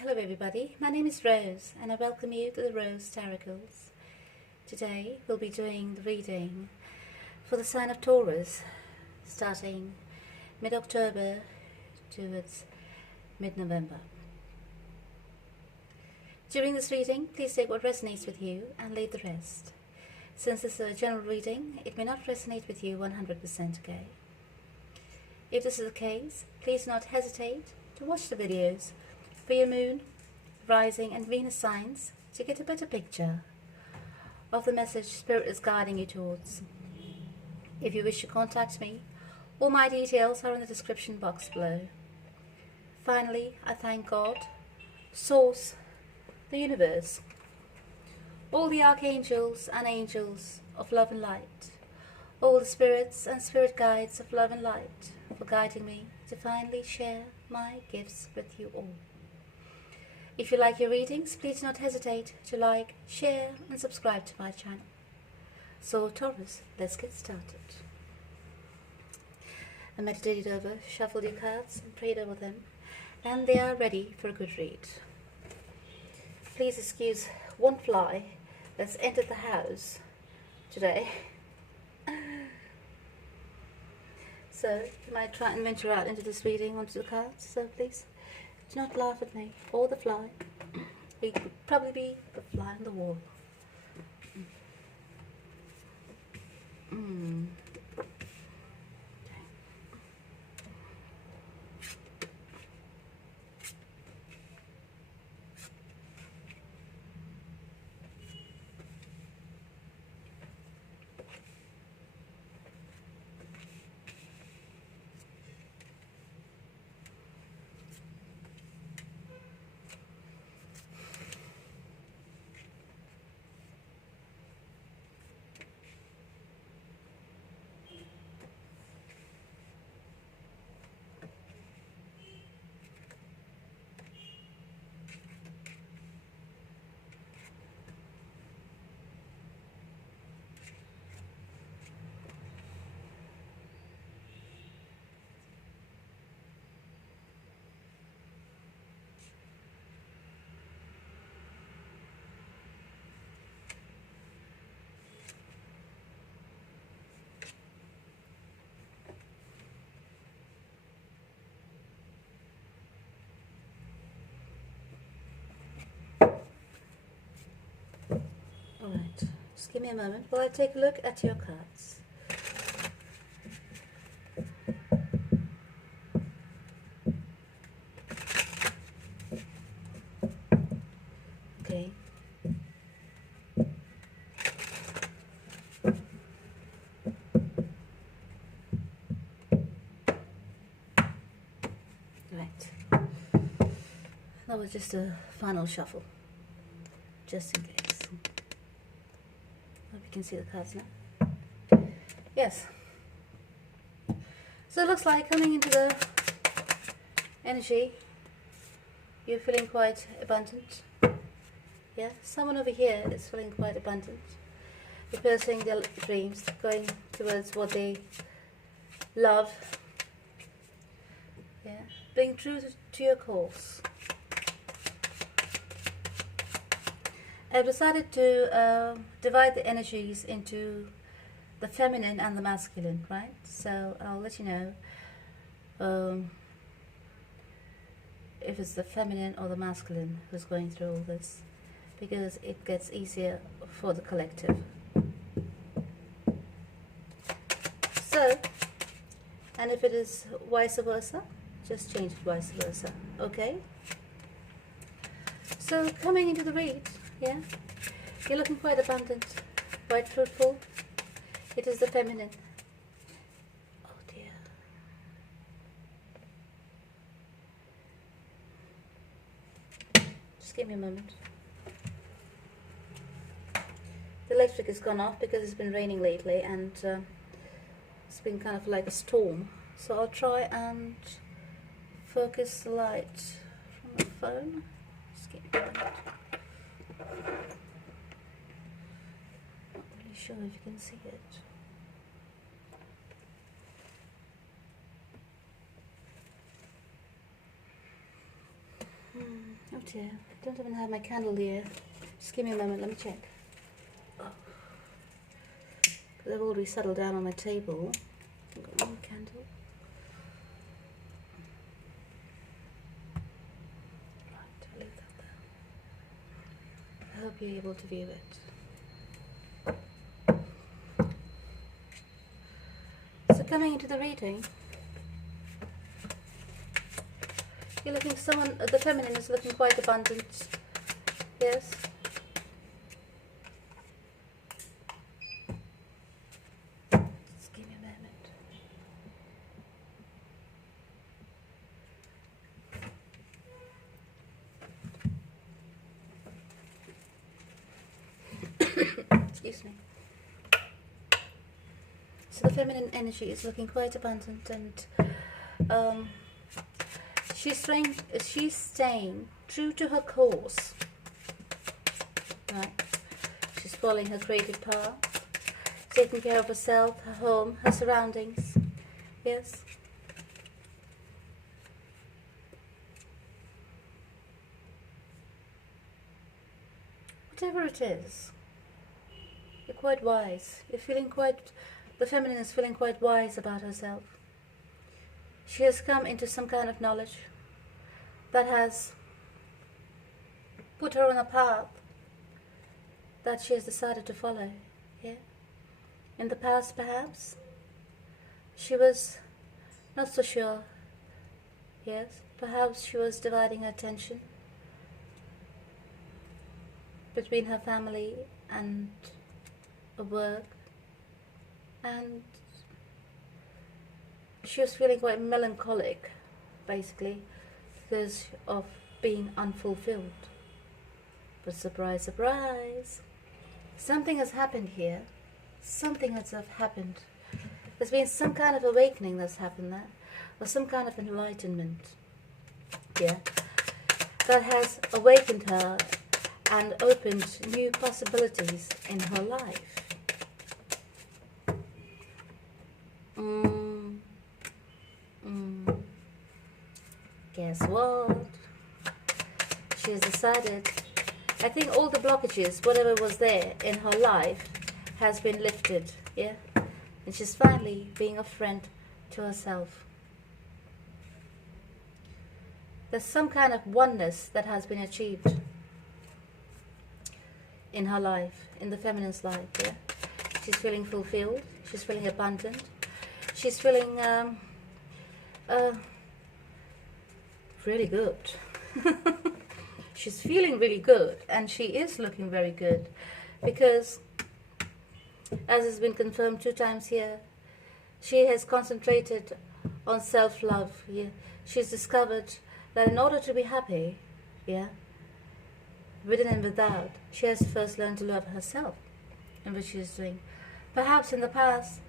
Hello everybody, my name is Rose and I welcome you to the Rose Tarocles. Today we'll be doing the reading for the sign of Taurus, starting mid-October towards mid-November. During this reading, please take what resonates with you and leave the rest. Since this is a general reading, it may not resonate with you 100% okay. If this is the case, please do not hesitate to watch the videos for your moon, rising and Venus signs to get a better picture of the message Spirit is guiding you towards. If you wish to contact me, all my details are in the description box below. Finally, I thank God, Source, the universe, all the archangels and angels of love and light, all the spirits and spirit guides of love and light for guiding me to finally share my gifts with you all. If you like your readings, please do not hesitate to like, share and subscribe to my channel. So Taurus, let's get started. I meditated over, shuffled your cards and prayed over them, and they are ready for a good read. Please excuse one fly that's entered the house today. So you might try and venture out into this reading onto the cards, so please do not laugh at me or the fly. It could probably be the fly on the wall. Alright, just give me a moment while I take a look at your cards. Okay. Right. That was just a final shuffle, just in case. Hope you can see the cards now. Yes. So it looks like coming into the energy, you're feeling quite abundant. Yeah, someone over here is feeling quite abundant. You're pursuing their dreams, going towards what they love. Yeah, being true to your course. I've decided to divide the energies into the feminine and the masculine, right? So I'll let you know if it's the feminine or the masculine who's going through all this, because it gets easier for the collective. So, and if it is vice versa, just change it vice versa, okay? So coming into the read, yeah, you're looking quite abundant, quite fruitful. It is the feminine. Oh dear. Just give me a moment. The electric has gone off because it's been raining lately and it's been kind of like a storm. So I'll try and focus the light from the phone. Just give me a moment. Not really sure if you can see it. Oh dear, I don't even have my candle here. Just give me a moment, let me check. Because I've already settled down on my table. I've got one candle. Right, I'll leave that there. I hope you're able to view it. So coming into the reading, you're looking the feminine is looking quite abundant. Yes. Just give me a moment. Excuse me. So the feminine energy is looking quite abundant, and she's staying true to her course. Right? She's following her creative path, taking care of herself, her home, her surroundings. Yes. Whatever it is, you're quite wise. The feminine is feeling quite wise about herself. She has come into some kind of knowledge that has put her on a path that she has decided to follow. Yeah? In the past, perhaps, she was not so sure. Yes? Perhaps she was dividing her attention between her family and her work. And she was feeling quite melancholic, basically, because of being unfulfilled. But surprise, surprise, something has happened here. Something has happened. There's been some kind of awakening that's happened there, or some kind of enlightenment. Yeah, that has awakened her and opened new possibilities in her life. Guess what? She has decided, I think all the blockages, whatever was there in her life, has been lifted, yeah? And she's finally being a friend to herself. There's some kind of oneness that has been achieved in her life, in the feminine's life, yeah? She's feeling fulfilled, she's feeling abundant, she's feeling really good. She's feeling really good, and she is looking very good, because, as has been confirmed 2 times here, she has concentrated on self-love. Yeah? She's discovered that in order to be happy, yeah, within and without, she has to first learn to love herself, and what she's doing. Perhaps in the past,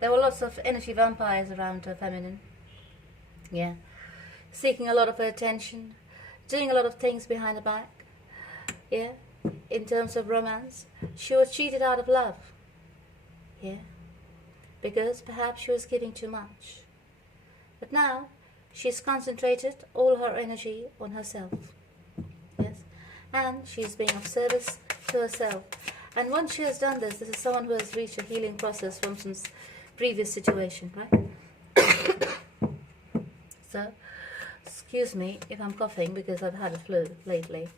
there were lots of energy vampires around her feminine, yeah, seeking a lot of her attention, doing a lot of things behind her back, yeah, in terms of romance. She was cheated out of love, yeah, because perhaps she was giving too much. But now, she's concentrated all her energy on herself, yes, and she's being of service to herself. And once she has done this is someone who has reached a healing process from some previous situation, right? So, excuse me if I'm coughing because I've had a flu lately.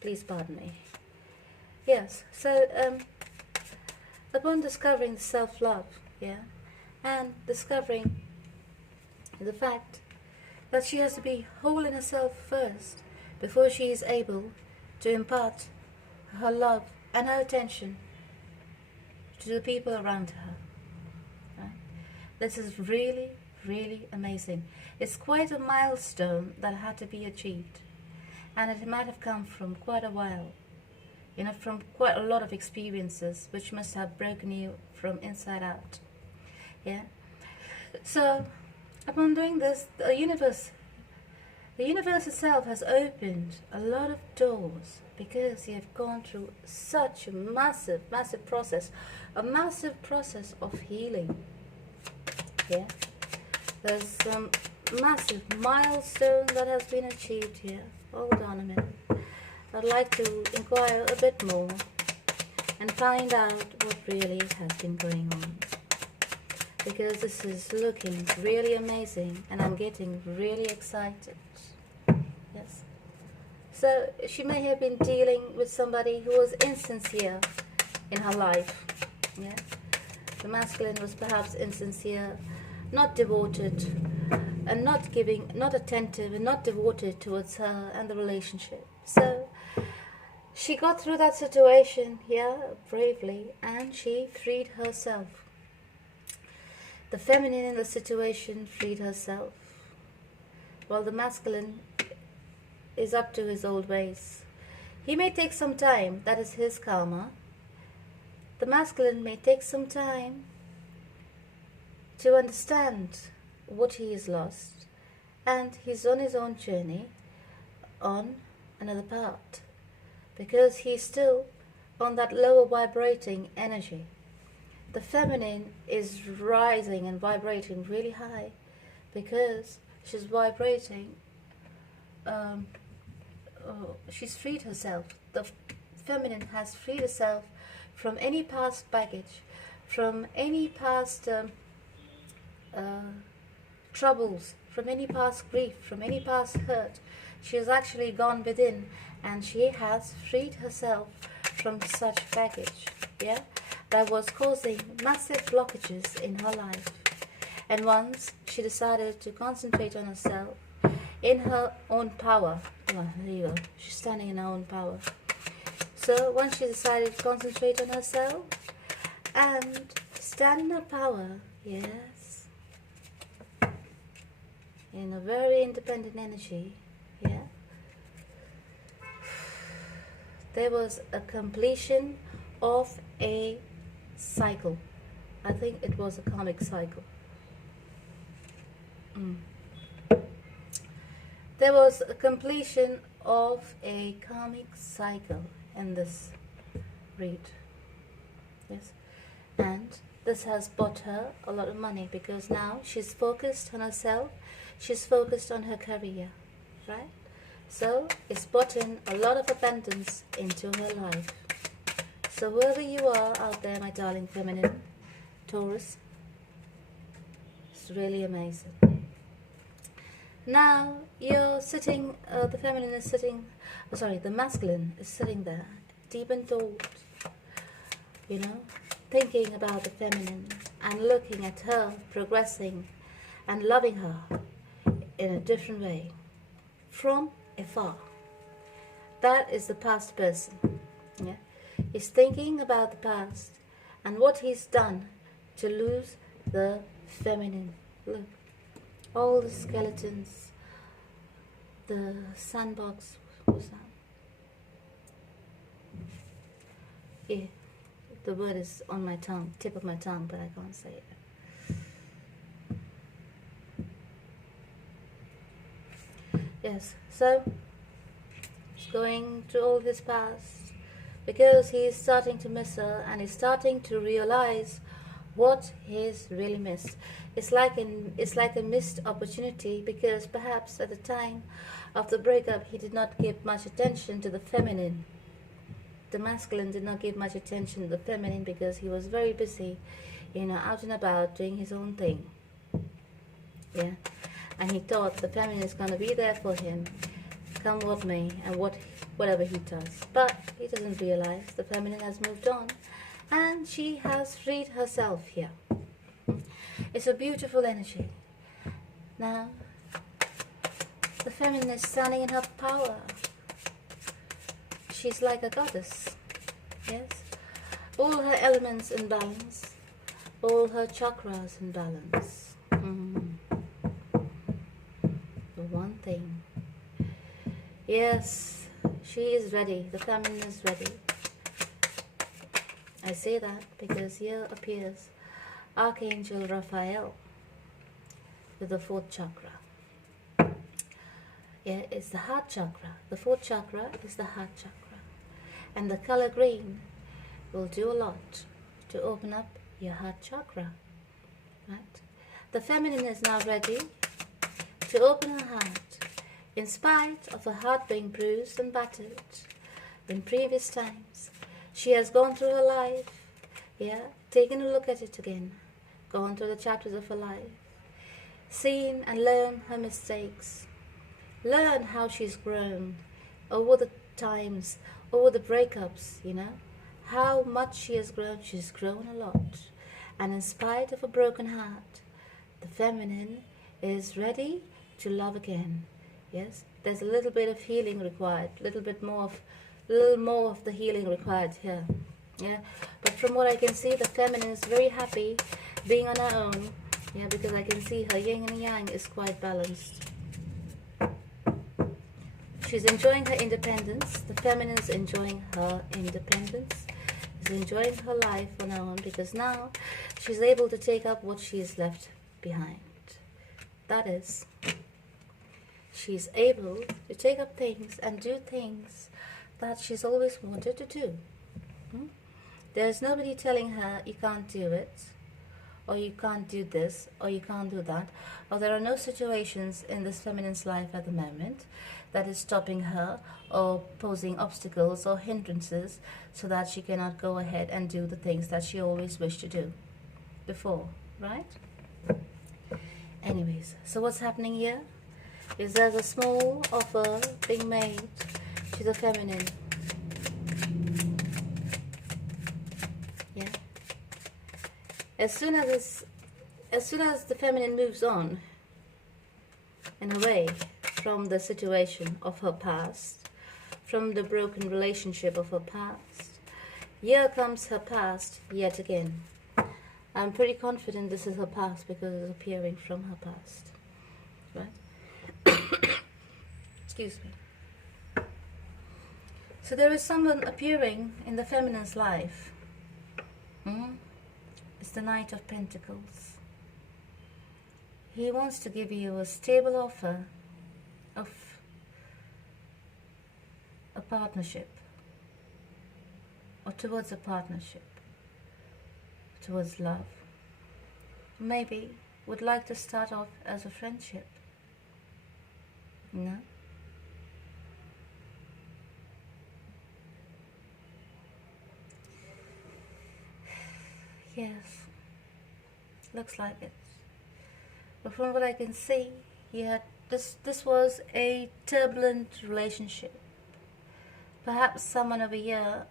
Please pardon me. Yes, so upon discovering self-love, yeah, and discovering the fact that she has to be whole in herself first before she is able to impart her love and her attention to the people around her. Right? This is really, really amazing. It's quite a milestone that had to be achieved, and it might have come from quite a while, you know, from quite a lot of experiences which must have broken you from inside out. Yeah. So upon doing this, the universe itself has opened a lot of doors, because you have gone through such a massive process, a massive process of healing. Yeah. There's massive milestone that has been achieved here. Hold on a minute. I'd like to inquire a bit more and find out what really has been going on, because this is looking really amazing and I'm getting really excited. Yes. So she may have been dealing with somebody who was insincere in her life. Yeah. The masculine was perhaps insincere, not devoted, and not giving, not attentive, and not devoted towards her and the relationship. So she got through that situation here bravely, and she freed herself. The feminine in the situation freed herself, while the masculine is up to his old ways. He may take some time, that is his karma. The masculine may take some time to understand what he has lost, and he's on his own journey on another path, because he's still on that lower vibrating energy. The feminine is rising and vibrating really high because she's vibrating, she's freed herself. The feminine has freed herself from any past baggage, from any past troubles, from any past grief, from any past hurt. She has actually gone within and she has freed herself from such baggage, yeah, that was causing massive blockages in her life. And once she decided to concentrate on herself in her own power, oh, there you go, she's standing in her own power. So once she decided to concentrate on herself and stand in her power, yes, in a very independent energy, yeah, there was a completion of a cycle. I think it was a karmic cycle. There was a completion of a karmic cycle in this read. Yes. And this has bought her a lot of money, because now she's focused on herself, she's focused on her career, right? So it's brought in a lot of abundance into her life. So whoever you are out there, my darling feminine, Taurus, it's really amazing. Now you're sitting, the feminine is sitting, the masculine is sitting there, deep in thought, you know, thinking about the feminine and looking at her progressing and loving her in a different way from afar. That is the past person. Yeah, he's thinking about the past and what he's done to lose the feminine. Look, all the skeletons, the sandbox, what's that? Yeah, the word is on my tongue, tip of my tongue, but I can't say it. Yes, so he's going to all his past because he's starting to miss her, and he's starting to realize what he's really missed. It's like a missed opportunity, because perhaps at the time of the breakup he did not give much attention to the feminine. The masculine did not give much attention to the feminine because he was very busy, you know, out and about doing his own thing. Yeah. And he thought the feminine is going to be there for him, come what may, and whatever he does. But he doesn't realize the feminine has moved on, and she has freed herself here. It's a beautiful energy. Now, the feminine is standing in her power. She's like a goddess. Yes, all her elements in balance, all her chakras in balance. One thing. Yes, she is ready. The feminine is ready. I say that because here appears Archangel Raphael with the 4th chakra. Yeah, it's the heart chakra. The 4th chakra is the heart chakra. And the color green will do a lot to open up your heart chakra. Right? The feminine is now ready to open her heart, in spite of her heart being bruised and battered in previous times. She has gone through her life, taken a look at it again, gone through the chapters of her life, seen and learned her mistakes, learn how she's grown over the times, over the breakups, how much she has grown. She's grown a lot. And in spite of a broken heart, the feminine is ready to love again. Yes, there's a little bit of healing required, a little more of the healing required here. Yeah, but from what I can see, the feminine is very happy being on her own. Yeah, because I can see her yin and yang is quite balanced. She's enjoying her independence. The feminine is enjoying her independence. Is enjoying her life on her own, because now she's able to take up what she's left behind. That is, she's able to take up things and do things that she's always wanted to do. There's nobody telling her you can't do it, or you can't do this, or you can't do that, or there are no situations in this feminine's life at the moment that is stopping her or posing obstacles or hindrances so that she cannot go ahead and do the things that she always wished to do before, right? Anyways, so what's happening here is there's a small offer being made to the feminine. Yeah. As soon as the feminine moves on and away from the situation of her past, from the broken relationship of her past, here comes her past yet again. I'm pretty confident this is her past because it's appearing from her past, right? Excuse me. So there is someone appearing in the feminine's life. It's the Knight of Pentacles. He wants to give you a stable offer of a partnership, or towards a partnership, towards love. Maybe would like to start off as a friendship. No? Yes, looks like it. But from what I can see, this was a turbulent relationship. Perhaps someone over here,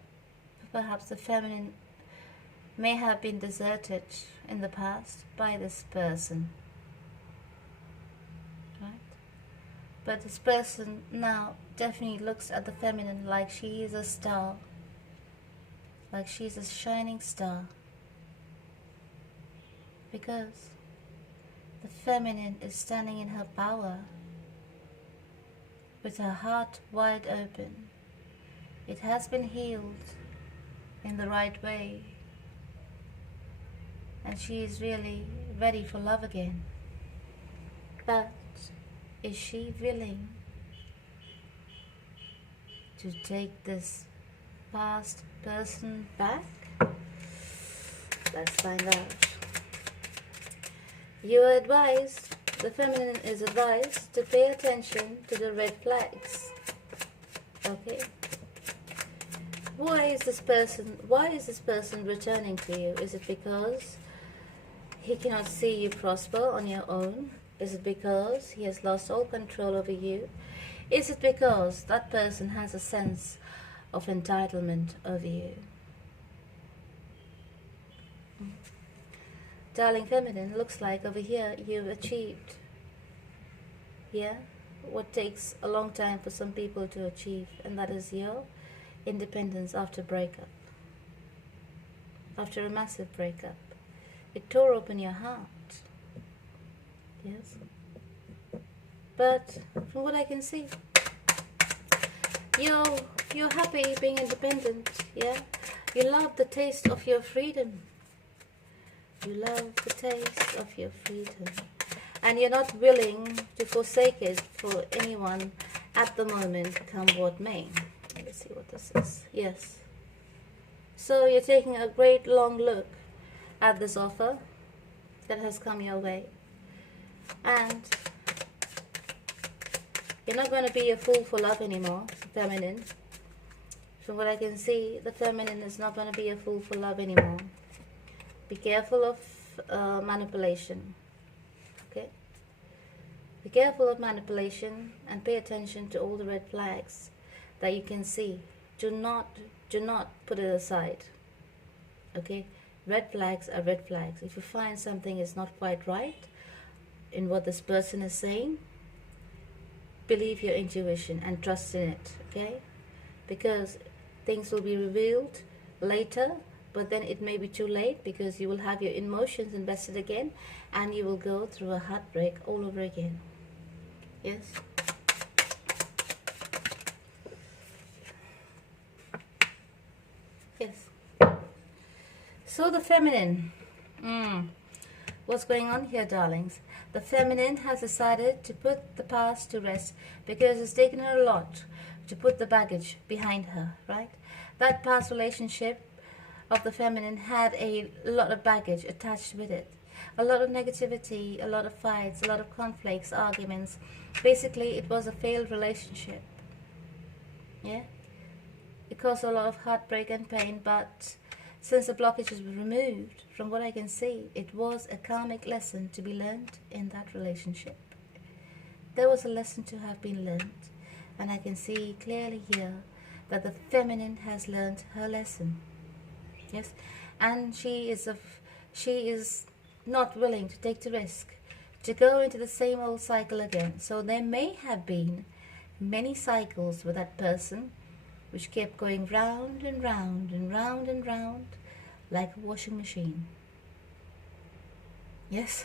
perhaps the feminine, may have been deserted in the past by this person, right? But this person now definitely looks at the feminine like she is a star, like she's a shining star, because the feminine is standing in her power with her heart wide open. It has been healed in the right way, and she is really ready for love again. But is she willing to take this past person back? Let's find out. You are advised, the feminine is advised to pay attention to the red flags. Okay? Why is this person returning to you? Is it because he cannot see you prosper on your own? Is it because he has lost all control over you? Is it because that person has a sense of entitlement over you? Darling feminine, looks like over here you've achieved, what takes a long time for some people to achieve, and that is your independence after breakup, after a massive breakup. It tore open your heart, yes, but from what I can see, you're happy being independent, you love the taste of your freedom. You love the taste of your freedom, and you're not willing to forsake it for anyone at the moment, come what may. Let's see what this is. Yes. So you're taking a great long look at this offer that has come your way, and You're not going to be a fool for love anymore, feminine. From what I can see, the feminine is not going to be a fool for love anymore. Be careful of manipulation. Okay? Be careful of manipulation and pay attention to all the red flags that you can see. Do not put it aside. Okay? Red flags are red flags. If you find something is not quite right in what this person is saying, believe your intuition and trust in it. Okay? Because things will be revealed later, but then it may be too late, because you will have your emotions invested again and you will go through a heartbreak all over again. Yes? Yes. So the feminine. What's going on here, darlings? The feminine has decided to put the past to rest because it's taken her a lot to put the baggage behind her, right? That past relationship of the feminine had a lot of baggage attached with it. A lot of negativity, a lot of fights, a lot of conflicts, arguments. Basically, it was a failed relationship. Yeah? It caused a lot of heartbreak and pain, but since the blockages were removed, from what I can see, it was a karmic lesson to be learned in that relationship. There was a lesson to have been learned, and I can see clearly here that the feminine has learned her lesson. Yes, and she is not willing to take the risk to go into the same old cycle again. So there may have been many cycles with that person, which kept going round and round and round and round like a washing machine. Yes.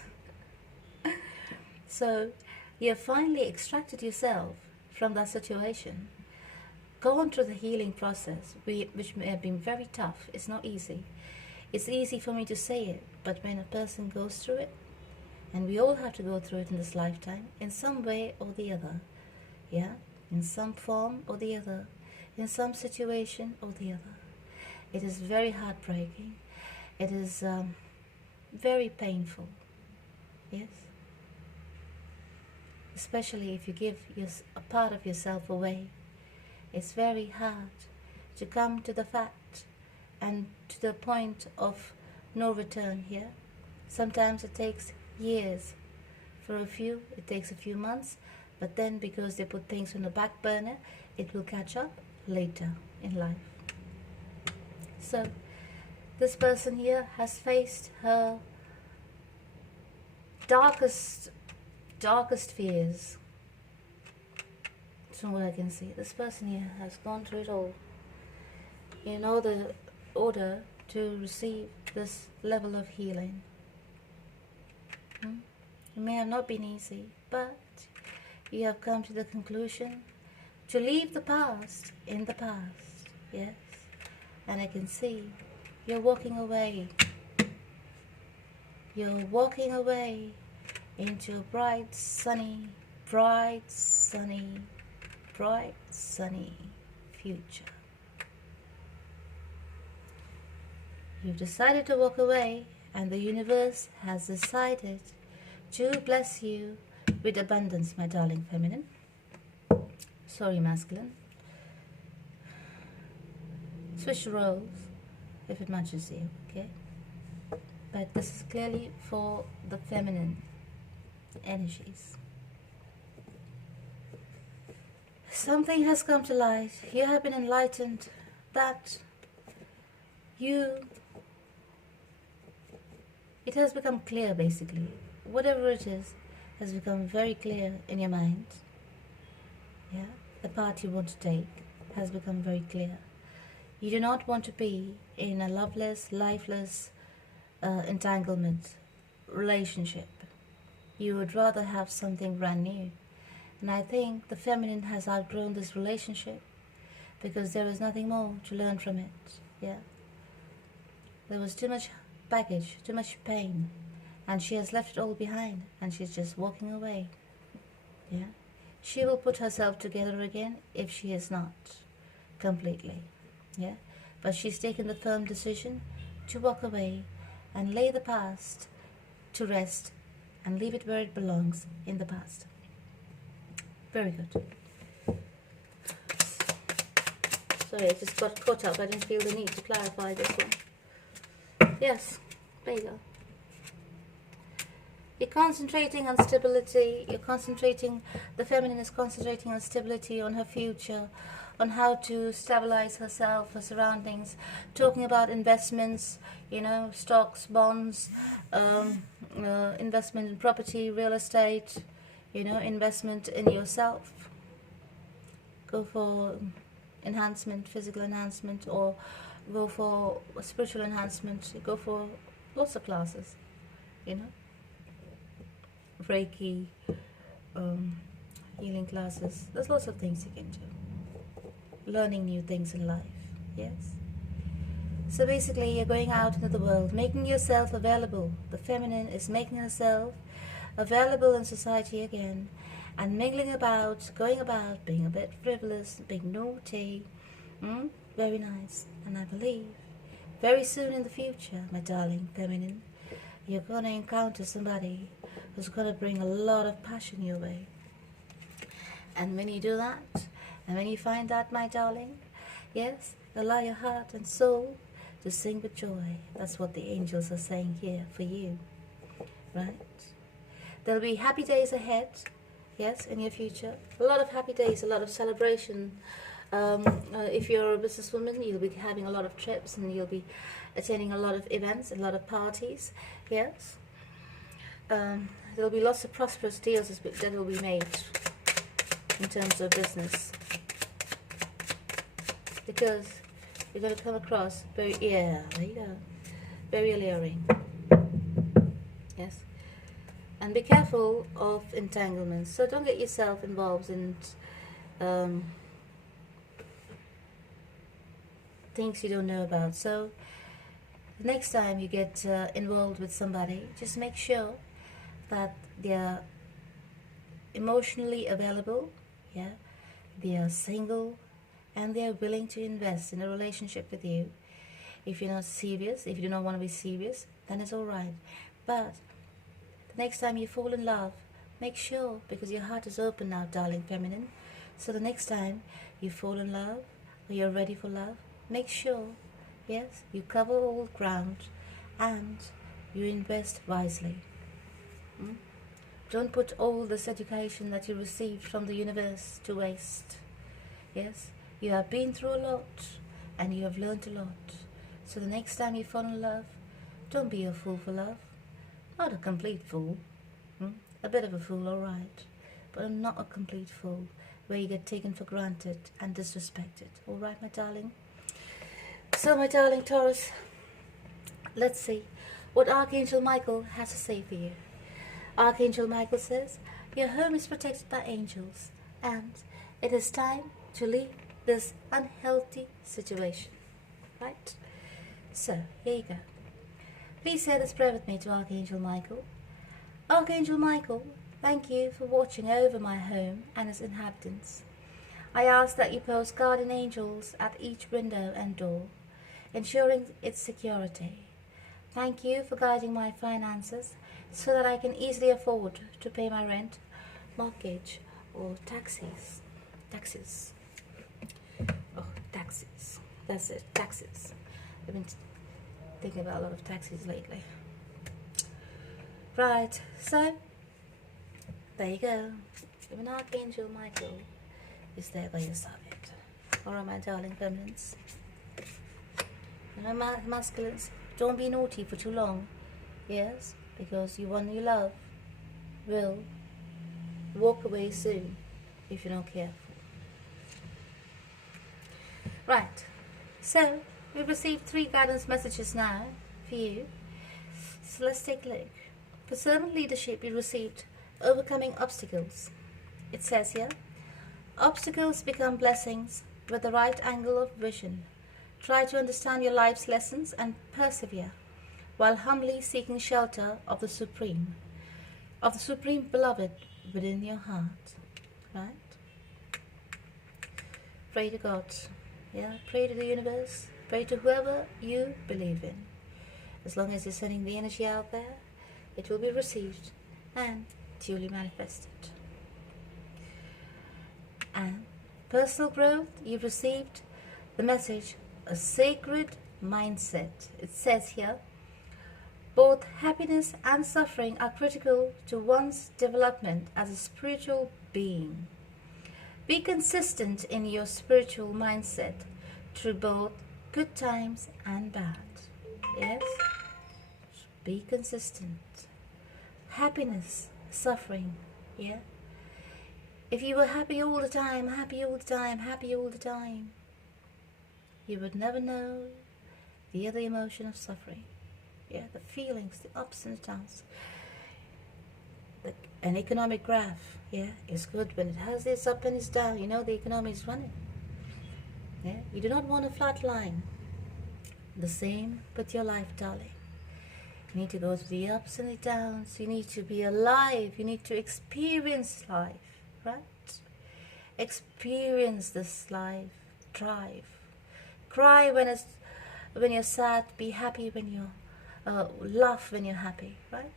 So you have finally extracted yourself from that situation. Go on through the healing process, which may have been very tough. It's not easy. It's easy for me to say it, but when a person goes through it, and we all have to go through it in this lifetime, in some way or the other, yeah, in some form or the other, in some situation or the other, it is very heartbreaking. It is very painful, yes, especially if you give a part of yourself away. It's very hard to come to the fact and to the point of no return here. Sometimes it takes years. For a few, it takes a few months, but then because they put things on the back burner, it will catch up later in life. So, this person here has faced her darkest fears. From what I can see, this person here has gone through it all in order to receive this level of healing. It may have not been easy, but you have come to the conclusion to leave the past in the past. Yes, and I can see you're walking away. You're walking away into a bright, sunny future. You've decided to walk away, and the universe has decided to bless you with abundance, my darling feminine. Sorry, masculine. Switch roles if it matches you, okay? But this is clearly for the feminine energies. Something has come to light. You have been enlightened that it has become clear, basically. Whatever it is has become very clear in your mind. Yeah, the path you want to take has become very clear. You do not want to be in a loveless, lifeless entanglement relationship. You would rather have something brand new. And I think the feminine has outgrown this relationship because there is nothing more to learn from it. Yeah, there was too much baggage, too much pain, and she has left it all behind, and she's just walking away. Yeah, she will put herself together again if she is not completely. Yeah, but she's taken the firm decision to walk away and lay the past to rest and leave it where it belongs, in the past. Very good. Sorry, I just got caught up. I didn't feel the need to clarify this one. Yes, there you go. You're concentrating on stability. You're concentrating, the feminine is concentrating on stability, on her future, on how to stabilize herself, her surroundings, talking about investments, you know, stocks, bonds, investment in property, real estate, you know, investment in yourself. Go for enhancement, physical enhancement, or go for spiritual enhancement. Go for lots of classes, you know, Reiki, healing classes. There's lots of things you can do. Learning new things in life, yes. So basically, you're going out into the world, making yourself available. The feminine is making herself available in society again, and mingling about, going about, being a bit frivolous, being naughty. Very nice. And I believe very soon in the future, my darling feminine, you're going to encounter somebody who's going to bring a lot of passion your way. And when you do that, and when you find that, my darling, yes, allow your heart and soul to sing with joy. That's what the angels are saying here for you, right? There'll be happy days ahead, yes, in your future. A lot of happy days, a lot of celebration. If you're a businesswoman, you'll be having a lot of trips, and you'll be attending a lot of events, a lot of parties, yes. There'll be lots of prosperous deals that will be made in terms of business, because you're going to come across very, there you go, very alluring, yes. And be careful of entanglements. So don't get yourself involved in things you don't know about. So the next time you get involved with somebody, just make sure that they're emotionally available, yeah, they are single, and they are willing to invest in a relationship with you. If you're not serious, if you do not want to be serious, then it's all right. But the next time you fall in love, make sure, because your heart is open now, darling feminine, so the next time you fall in love, or you're ready for love, make sure, yes, you cover all ground and you invest wisely. Don't put all this education that you received from the universe to waste. Yes, you have been through a lot and you have learned a lot. So the next time you fall in love, don't be a fool for love. Not a complete fool. A bit of a fool, all right, but not a complete fool where you get taken for granted and disrespected. All right, my darling? So, my darling Taurus, let's see what Archangel Michael has to say for you. Archangel Michael says, your home is protected by angels, and it is time to leave this unhealthy situation. Right? So, here you go. Please say this prayer with me to Archangel Michael. Archangel Michael, thank you for watching over my home and its inhabitants. I ask that you post guardian angels at each window and door, ensuring its security. Thank you for guiding my finances so that I can easily afford to pay my rent, mortgage, or taxes. Oh, taxes. That's it, taxes. I've been thinking about a lot of taxes lately. Right, so there you go. Even Archangel Michael is there by your side. Alright, my darling feminines. And my masculines, don't be naughty for too long. Yes, because you one you love will walk away soon if you're not careful. Right, so we've received 3 guidance messages now for you. So let's take a look. For servant leadership, you received overcoming obstacles. It says here, obstacles become blessings with the right angle of vision. Try to understand your life's lessons and persevere, while humbly seeking shelter of the Supreme Beloved within your heart. Right? Pray to God. Yeah, pray to the universe. Pray to whoever you believe in. As long as you're sending the energy out there, it will be received and duly manifested. And personal growth, you've received the message, a sacred mindset. It says here, both happiness and suffering are critical to one's development as a spiritual being. Be consistent in your spiritual mindset through both good times and bad. Yes? Be consistent. Happiness, suffering. Yeah? If you were happy all the time, happy all the time, happy all the time, you would never know the other emotion of suffering. Yeah, the feelings, the ups and downs. An economic graph, yeah, is good when it has its up and its down. You know the economy is running. Yeah, you do not want a flat line. The same with your life, darling. You need to go through the ups and the downs. You need to be alive. You need to experience life, right? Experience this life. Thrive. Cry when you're sad. Be happy when you're laugh when you're happy, right?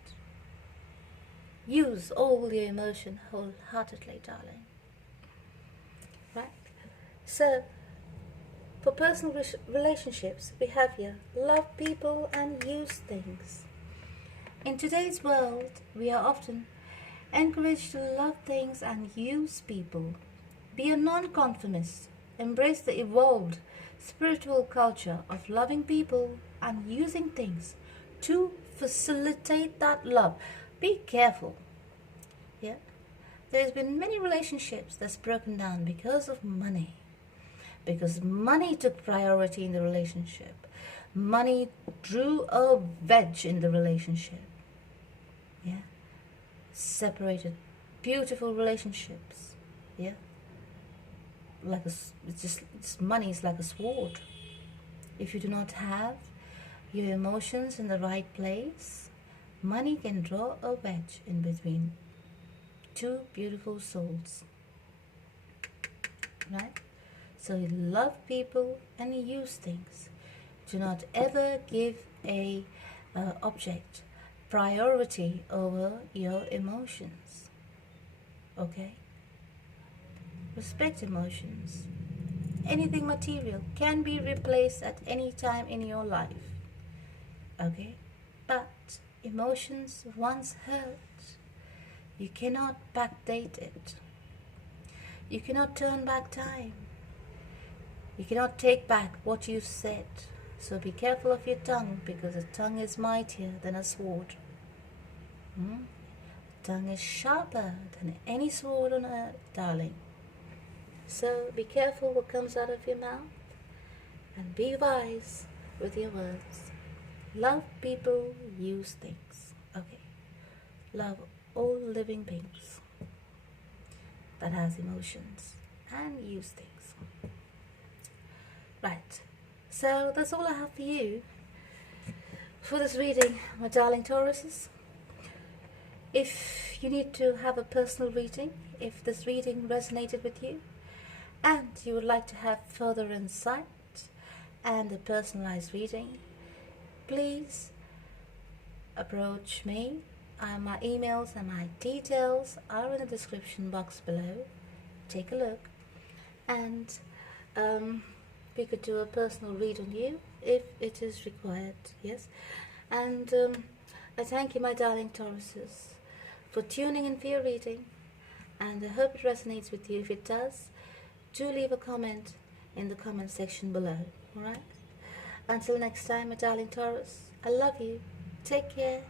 Use all your emotion wholeheartedly, darling. Right? So, for personal relationships, we have here, love people and use things. In today's world, we are often encouraged to love things and use people. Be a non-conformist. Embrace the evolved spiritual culture of loving people and using things to facilitate that love. Be careful. Yeah, there's been many relationships that's broken down because of money. Because money took priority in the relationship. Money drew a wedge in the relationship. Yeah, separated beautiful relationships. Yeah, like money is like a sword. If you do not have your emotions in the right place, money can draw a wedge in between two beautiful souls. Right? So you love people and you use things. Do not ever give a object priority over your emotions. Okay? Respect emotions. Anything material can be replaced at any time in your life. Okay? But emotions once hurt, you cannot backdate it. You cannot turn back time. You cannot take back what you said. So be careful of your tongue, because a tongue is mightier than a sword. Tongue is sharper than any sword on earth, darling. So be careful what comes out of your mouth, and be wise with your words. Love people, use things. Okay. Love all living beings that has emotions, and use things. Right. So that's all I have for you for this reading, my darling Tauruses. If you need to have a personal reading, if this reading resonated with you, and you would like to have further insight and a personalized reading, please approach me. My emails and my details are in the description box below. Take a look, and we could do a personal read on you if it is required. Yes, and I thank you, my darling Tauruses, for tuning in for your reading, and I hope it resonates with you. If it does, do leave a comment in the comment section below. Alright? Until next time, my darling Taurus, I love you. Take care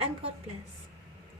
and God bless.